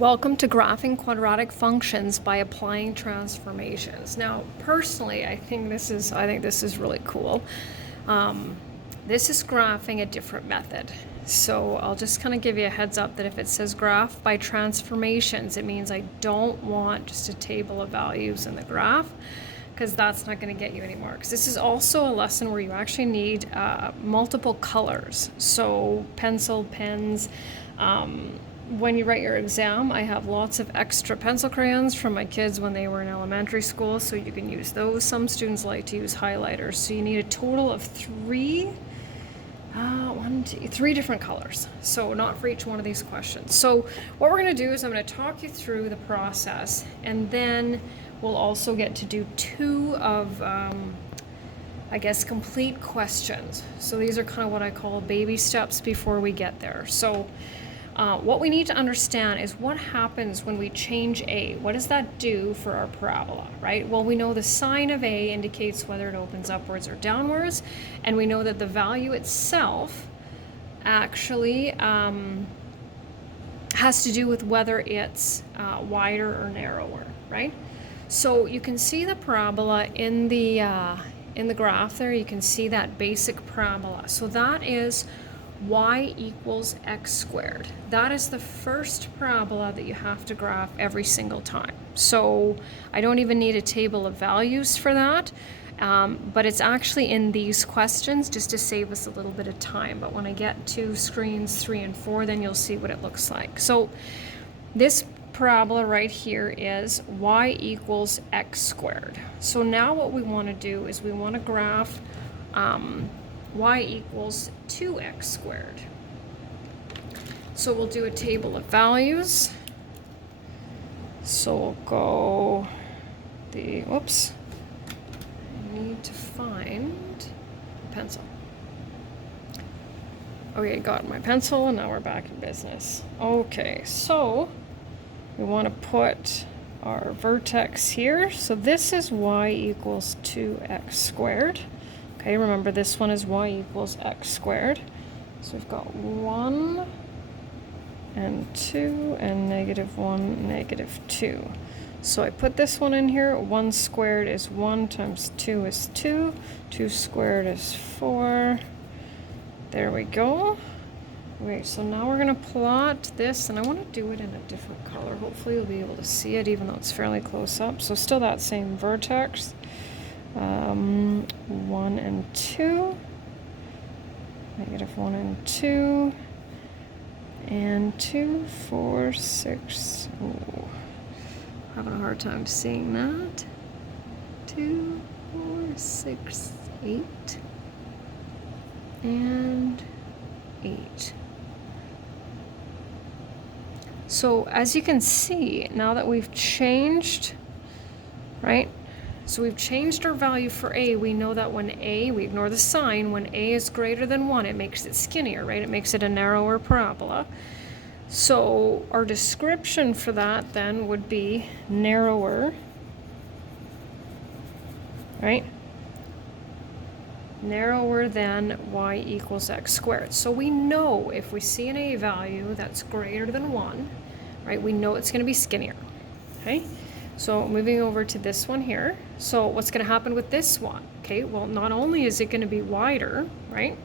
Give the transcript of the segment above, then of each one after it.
Welcome to graphing quadratic functions by applying transformations. Now, personally, I think this is really cool. This is graphing a different method. So I'll just kind of give you a heads up that if it says graph by transformations, it means I don't want just a table of values in the graph, because that's not going to get you anymore. Because this is also a lesson where you actually need multiple colors. So pencil, pens. When you write your exam, I have lots of extra pencil crayons from my kids when they were in elementary school, so you can use those. Some students like to use highlighters, so you need a total of three different colors. So not for each one of these questions. So what we're going to do is I'm going to talk you through the process, and then we'll also get to do two of complete questions. So these are kind of what I call baby steps before we get there. So what we need to understand is what happens when we change A. What does that do for our parabola, right? Well, we know the sign of A indicates whether it opens upwards or downwards, and we know that the value itself actually has to do with whether it's wider or narrower, right? So you can see the parabola in the graph there. You can see that basic parabola. So that is y equals x squared. That is the first parabola that you have to graph every single time. So I don't even need a table of values for that, but it's actually in these questions just to save us a little bit of time. But when I get to screens 3 and 4, then you'll see what it looks like. So this parabola right here is y equals x squared. So now what we want to do is we want to graph y equals 2x squared. So we'll do a table of values. So we'll go I need to find a pencil. Okay, got my pencil, and now we're back in business. Okay, so we want to put our vertex here. So this is y equals 2x squared. Okay, remember this one is y equals x squared. So we've got 1 and 2 and -1, -2. So I put this one in here. 1 squared is 1 times 2 is 2. 2 squared is 4. There we go. Okay, so now we're going to plot this, and I want to do it in a different color. Hopefully you'll be able to see it even though it's fairly close up. So still that same vertex. 1 and 2, -1 and 2, and 2, 4, 6. Ooh, having a hard time seeing that. 2, 4, 6, 8, and 8. So as you can see, now that we've changed, right? So we've changed our value for A. We know that when A, we ignore the sign, when A is greater than 1, it makes it skinnier, right? It makes it a narrower parabola. So our description for that then would be narrower, right? Narrower than y equals x squared. So we know if we see an A value that's greater than 1, right, we know it's going to be skinnier, okay? So moving over to this one here. So what's going to happen with this one? Okay, well, not only is it going to be wider, right?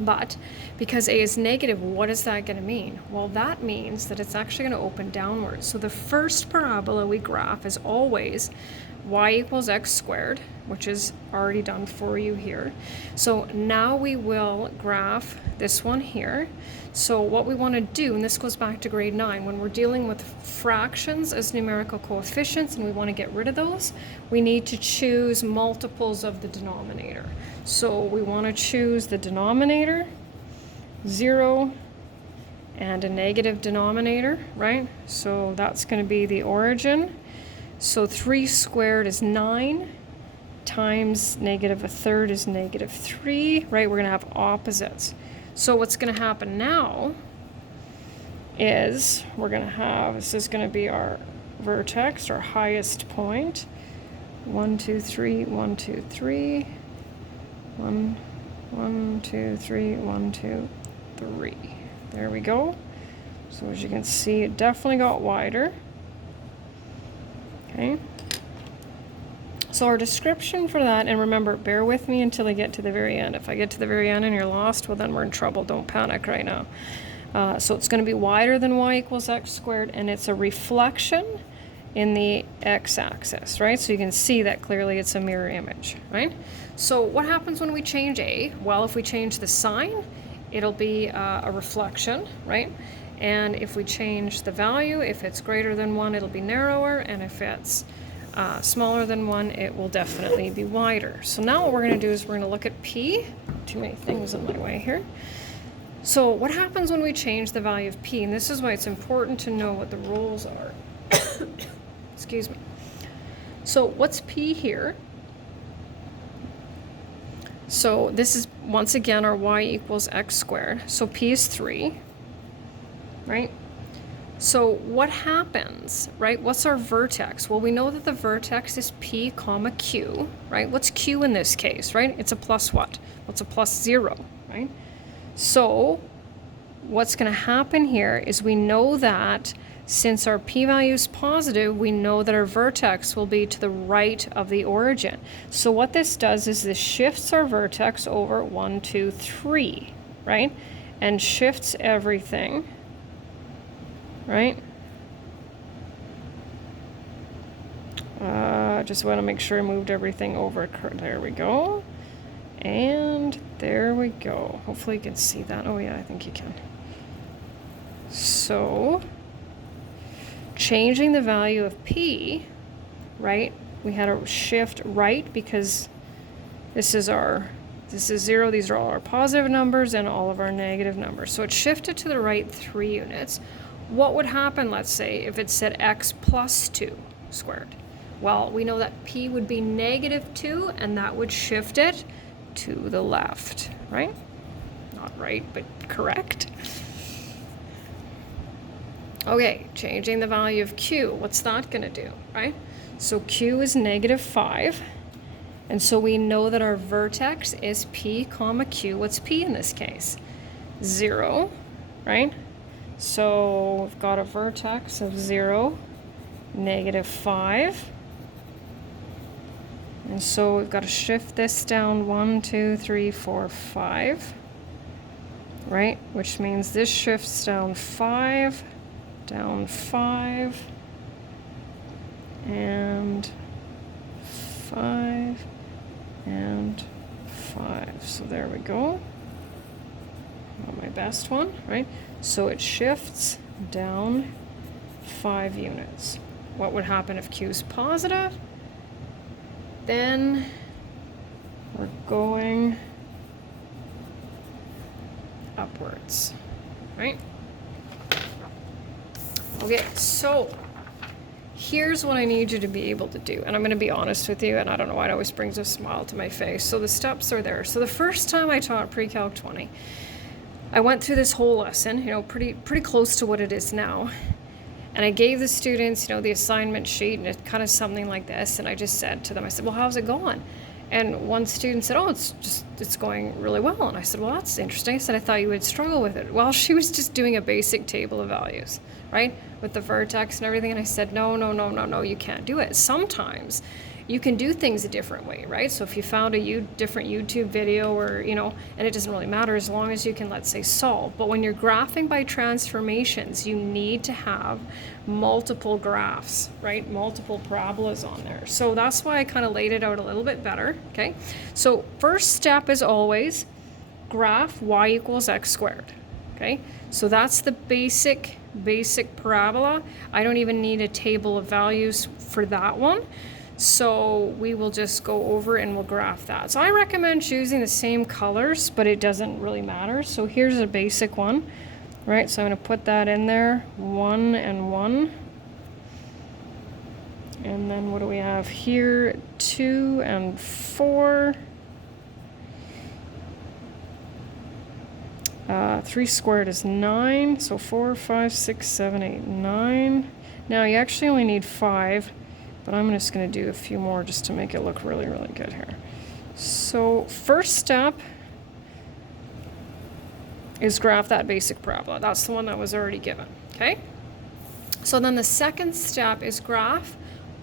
But because A is negative, what is that going to mean? Well, that means that it's actually going to open downwards. So the first parabola we graph is always y equals x squared, which is already done for you here. So now we will graph this one here. So what we want to do, and this goes back to grade 9, when we're dealing with fractions as numerical coefficients and we want to get rid of those, we need to choose multiples of the denominator. So we want to choose the denominator, 0, and a negative denominator, right? So that's going to be the origin. So 3 squared is 9 times -1/3 is -3, right? We're going to have opposites. So what's going to happen now is we're going to have, this is going to be our vertex, our highest point. 1, 2, 3, 1, 2, 3. 1, 1, 2, 3, 1, 2, 3. There we go. So as you can see, it definitely got wider. Okay. So our description for that, and remember, bear with me until I get to the very end. If I get to the very end and you're lost, well then we're in trouble. Don't panic right now. So it's going to be wider than y equals x squared, and it's a reflection in the x-axis, right? So you can see that clearly it's a mirror image, right? So what happens when we change a? Well, if we change the sign, it'll be a reflection, right? And if we change the value, if it's greater than 1, it'll be narrower, and if it's smaller than 1, it will definitely be wider. So now what we're going to do is we're going to look at p. Too many things in my way here. So what happens when we change the value of p? And this is why it's important to know what the rules are. Excuse me. So what's p here? So this is, once again, our y equals x squared. So p is 3, right? So what happens, right? What's our vertex? Well, we know that the vertex is p comma q, right? What's q in this case, right? It's a plus what? Well, it's a plus 0, right? So what's going to happen here is we know that since our p-value is positive, we know that our vertex will be to the right of the origin. So what this does is this shifts our vertex over 1, 2, 3, right? And shifts everything, right? Just want to make sure I moved everything over. There we go. And there we go. Hopefully you can see that. Oh yeah, I think you can. So changing the value of p, right? We had a shift right because this is 0, these are all our positive numbers and all of our negative numbers. So it shifted to the right 3 units. What would happen, let's say, if it said x plus 2 squared? Well, we know that p would be negative 2, and that would shift it to the left, right? Not right, but correct. Okay, changing the value of q, what's that going to do, right? So q is negative 5, and so we know that our vertex is p comma q. What's p in this case? 0, right? So we've got a vertex of 0, negative 5. And so we've got to shift this down 1, 2, 3, 4, 5, right? Which means this shifts down 5, and 5, and 5. So there we go. Not my best one, right? So it shifts down 5 units. What would happen if q is positive? Then we're going upwards, right? Okay, so here's what I need you to be able to do. And I'm going to be honest with you, and I don't know why it always brings a smile to my face. So the steps are there. So the first time I taught Pre-Calc 20, I went through this whole lesson, you know, pretty close to what it is now. And I gave the students, you know, the assignment sheet, and it's kind of something like this. And I just said to them, I said, well, how's it going? And one student said, oh, it's going really well. And I said, well, that's interesting. I said, I thought you would struggle with it. Well, she was just doing a basic table of values, right? With the vertex and everything. And I said, no, you can't do it. Sometimes you can do things a different way, right? So if you found a different YouTube video or, you know, and it doesn't really matter as long as you can, let's say, solve. But when you're graphing by transformations, you need to have multiple graphs, right? Multiple parabolas on there. So that's why I kind of laid it out a little bit better, okay? So first step is always graph y equals x squared, okay? So that's the basic parabola. I don't even need a table of values for that one. So we will just go over and we'll graph that. So I recommend choosing the same colors, but it doesn't really matter. So here's a basic one, right? So I'm going to put that in there, 1 and 1. And then what do we have here? 2 and 4. 3 squared is 9. So 4, 5, 6, 7, 8, 9. Now you actually only need 5. But I'm just going to do a few more just to make it look really, really good here. So first step is graph that basic parabola. That's the one that was already given, okay? So then the second step is graph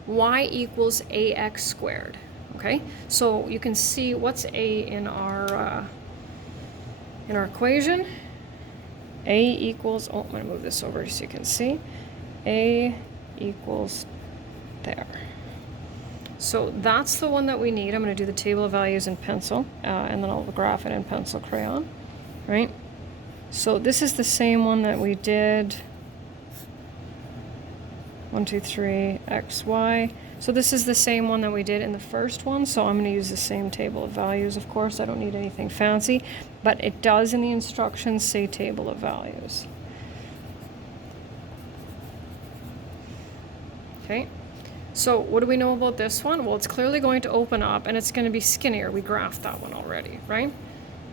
y equals ax squared, okay? So you can see what's a in our equation. A equals, oh, I'm gonna move this over so you can see. A equals there. So that's the one that we need. I'm gonna do the table of values in pencil, and then I'll graph it in pencil crayon, right? So this is the same one that we did. 1, 2, 3, x, y. So this is the same one that we did in the first one, so I'm going to use the same table of values, of course. I don't need anything fancy, but it does in the instructions say table of values. Okay, so what do we know about this one? Well, it's clearly going to open up and it's going to be skinnier. We graphed that one already, right?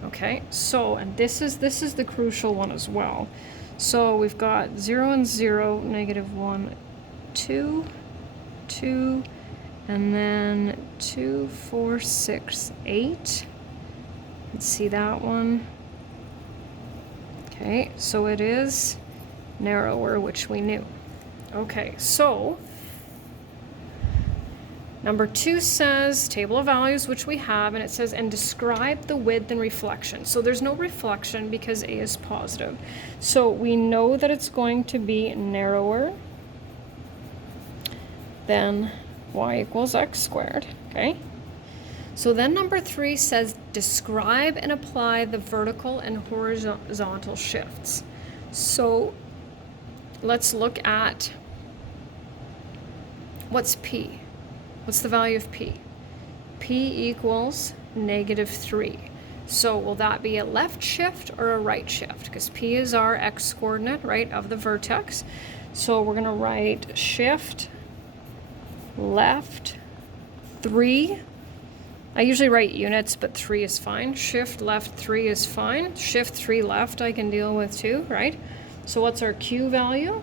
Okay, so, and this is the crucial one as well. So we've got 0 and 0, negative 1, 2, 2, and then 2, 4, 6, 8. Let's see that one. Okay, so it is narrower, which we knew. Okay, so number 2 says table of values, which we have, and it says, and describe the width and reflection. So there's no reflection because A is positive. So we know that it's going to be narrower than y equals x squared, okay? So then number 3 says describe and apply the vertical and horizontal shifts. So let's look at what's P. What's the value of P? P equals negative 3. So will that be a left shift or a right shift? Because P is our x coordinate, right, of the vertex. So we're going to write shift left 3. I usually write units, but 3 is fine. Shift left 3 is fine. Shift 3 left I can deal with too, right? So what's our Q value?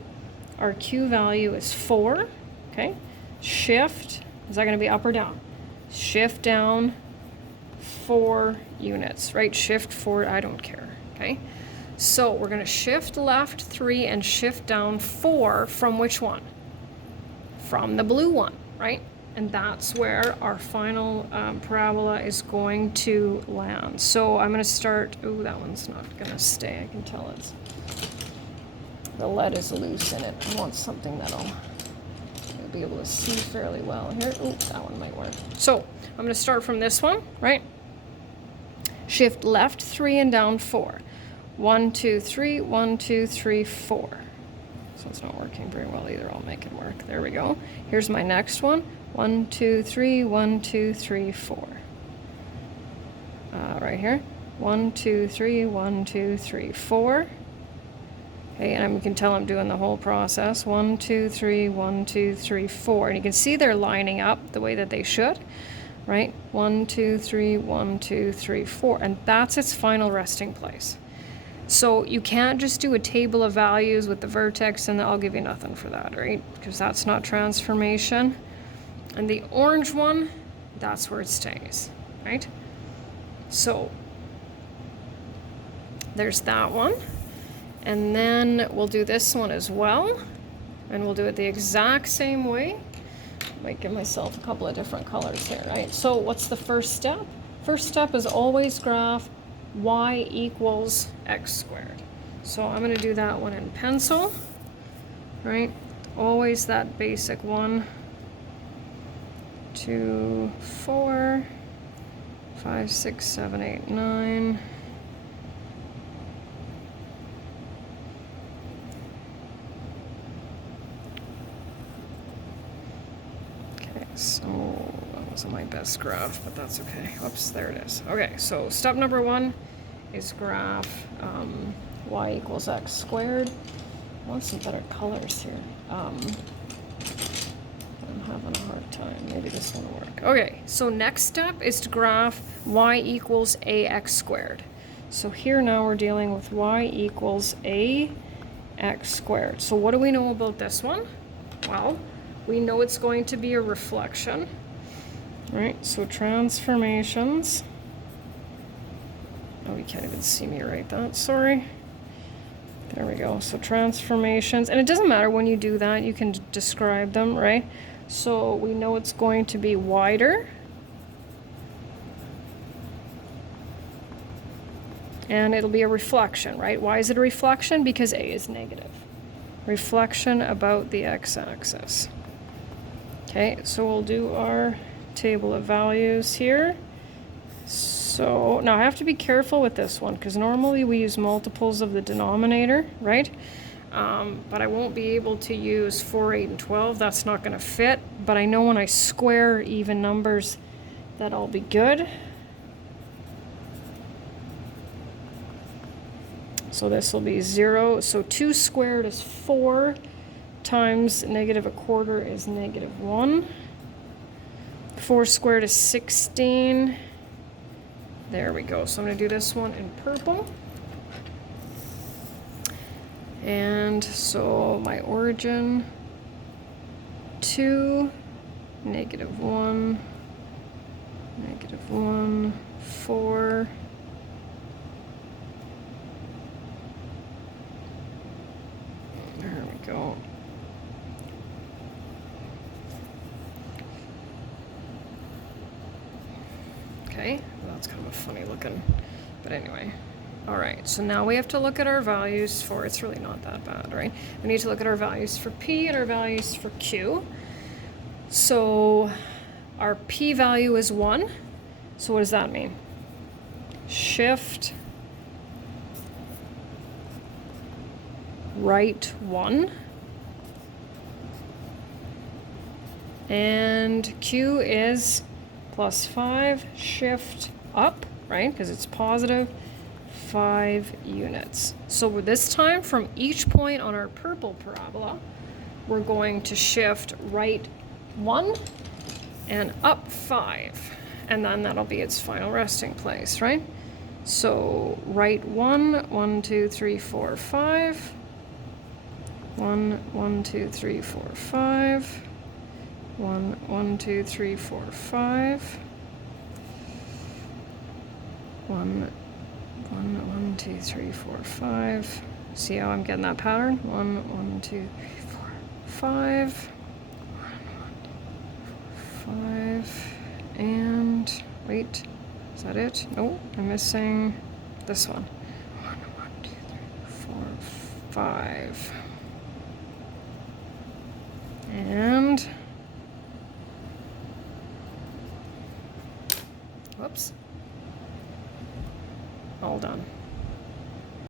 Our Q value is 4, okay? Shift, is that going to be up or down? Shift down 4 units, right? Shift 4, I don't care, okay? So we're going to shift left 3 and shift down 4 from which one? From the blue one, right? And that's where our final parabola is going to land. So I'm going to start, oh, that one's not going to stay. I can tell it's, the lead is loose in it. I want something that'll be able to see fairly well here. Oh, that one might work. So I'm going to start from this one, right? Shift left 3 and down 4. 1, 2, 3, 1, 2, 3, 4. So it's not working very well either. I'll make it work. There we go. Here's my next one. 1, 2, 3, 1, 2, 3, 4. Right here. 1, 2, 3, 1, 2, 3, 4. Okay, and you can tell I'm doing the whole process. 1, 2, 3, 1, 2, 3, 4. And you can see they're lining up the way that they should, right? 1, 2, 3, 1, 2, 3, 4. And that's its final resting place. So you can't just do a table of values with the vertex and I'll give you nothing for that, right? Because that's not transformation. And the orange one, that's where it stays, right? So there's that one. And then we'll do this one as well. And we'll do it the exact same way. Might give myself a couple of different colors here, right? So what's the first step? First step is always graph y equals x squared. So I'm going to do that one in pencil, right? Always that basic 1, 2, 4, 5, 6, 7, 8, 9. Okay, so that wasn't my best graph, but that's okay. Oops, there it is. Okay, so step number 1 is graph y equals x squared. I want some better colors here. I'm having a hard time. Maybe this one will work. Okay, so next step is to graph y equals ax squared. So here now we're dealing with y equals ax squared. So what do we know about this one? Well, we know it's going to be a reflection, right? So transformations. Oh, you can't even see me write that, sorry. There we go. So transformations, and it doesn't matter when you do that, you can describe them, right? So we know it's going to be wider. And it'll be a reflection, right? Why is it a reflection? Because A is negative. Reflection about the x-axis. Okay, so we'll do our table of values here. So now I have to be careful with this one because normally we use multiples of the denominator, right? But I won't be able to use 4, 8, and 12. That's not going to fit. But I know when I square even numbers, that'll be good. So this will be 0. So 2 squared is 4 times negative 1/4 is negative 1. 4 squared is 16. There we go. So I'm going to do this one in purple. And so my origin, 2, negative 1, negative 1, 4. There we go. Okay, well, that's kind of a funny looking, but anyway. All right, so now we have to look at our values for, it's really not that bad, right? We need to look at our values for P and our values for Q. So our P value is 1. So what does that mean? Shift right 1. And Q is +5, shift up, right? Because it's positive 5 units. So this time from each point on our purple parabola, we're going to shift right 1 and up 5. And then that'll be its final resting place, right? So right 1, 1, 2, 3, 4, 5. 1, 1, 2, 3, 4, 5. 1, 1, 2, 3, 4, 5. 1, 1, 2, 3, 4, 5. See how I'm getting that pattern? 1, 1, 2, 3, 4, 5. 1, 1, 5. And wait, is that it? No, I'm missing this one. 1, 1, 2, 3, 4, 5. And whoops. All done.